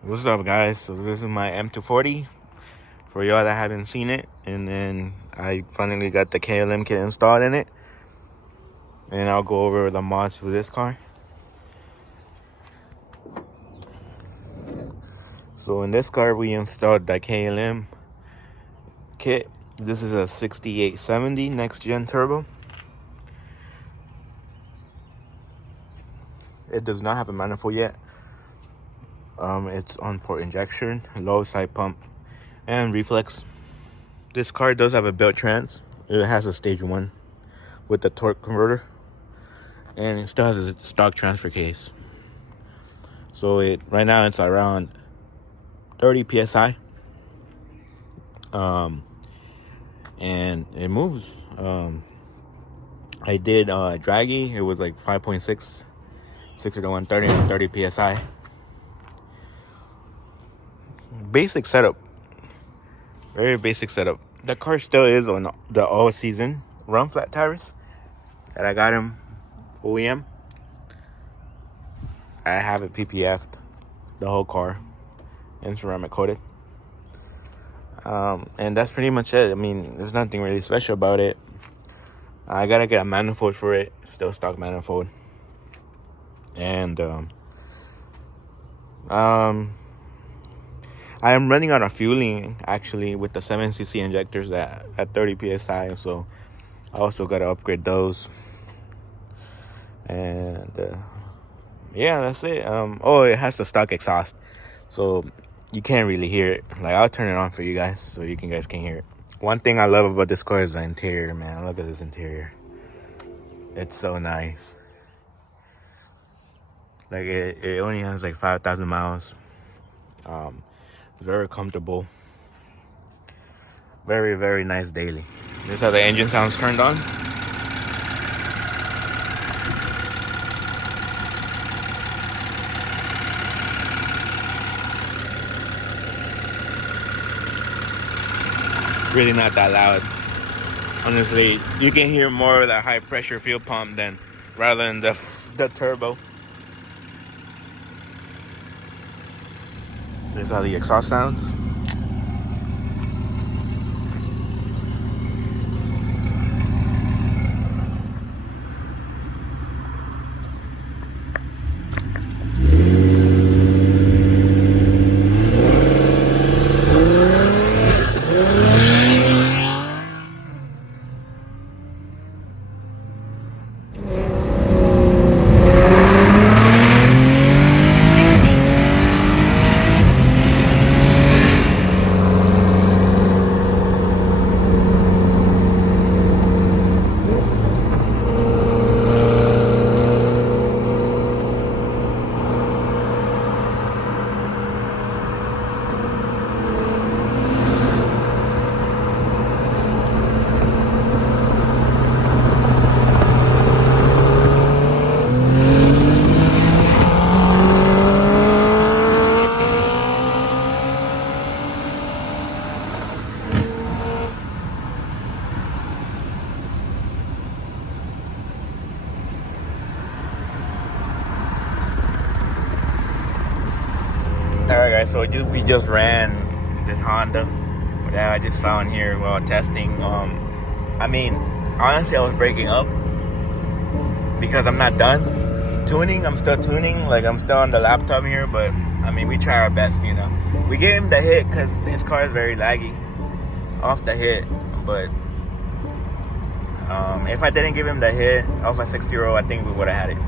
What's up, guys? So this is my M240 for y'all that haven't seen it, and then I finally got the KLM kit installed in it, and I'll go over the mods for this car. So in this car, we installed the KLM kit. This is a 6870 next gen turbo. It does not have a manifold yet. It's on port injection, low side pump, and reflex. This car does have a belt trans. It has a stage 1 with the torque converter, and it still has a stock transfer case. So right now it's around 30 psi, and it moves. I did draggy. It was like 5.6, 60 to 130, and 30 psi. Basic setup, very basic setup. The car still is on the all season run flat tires that I got him OEM. I have it PPF'd, the whole car, and ceramic coated. And that's pretty much it. I mean, there's nothing really special about it. I gotta get a manifold for it, still stock manifold. And I am running out of fueling actually with the 7cc injectors at 30 psi, so I also gotta upgrade those. And yeah, that's it. It has the stock exhaust, so you can't really hear it. Like, I'll turn it on for you guys so you guys can hear it. One thing I love about this car is the interior, man. Look at this interior. It's so nice. Like, it only has like 5,000 miles. Very comfortable. Very, very nice daily. This is how the engine sounds turned on. Really not that loud. Honestly, you can hear more of that high pressure fuel pump rather than the turbo. This is how the exhaust sounds. Alright, guys, so we just ran this Honda that I just found here while testing. I mean, honestly, I was breaking up because I'm not done tuning. I'm still tuning, like I'm still on the laptop here, but I mean, we try our best, you know. We gave him the hit because his car is very laggy off the hit, but if I didn't give him the hit off a 6-0, I think we would have had it.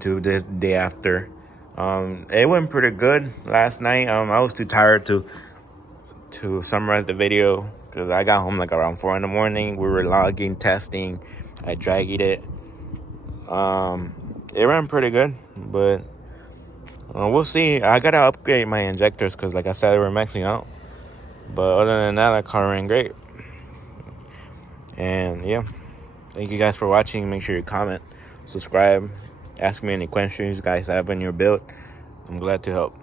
YouTube this day after. It went pretty good last night. I was too tired to summarize the video because I got home like around 4 in the morning. We were logging, testing. I dragged it. It ran pretty good, but we'll see. I gotta upgrade my injectors because, like I said, they were maxing out. But other than that, that car ran great. And yeah, thank you guys for watching. Make sure you comment, subscribe, ask me any questions you guys have on your build. I'm glad to help.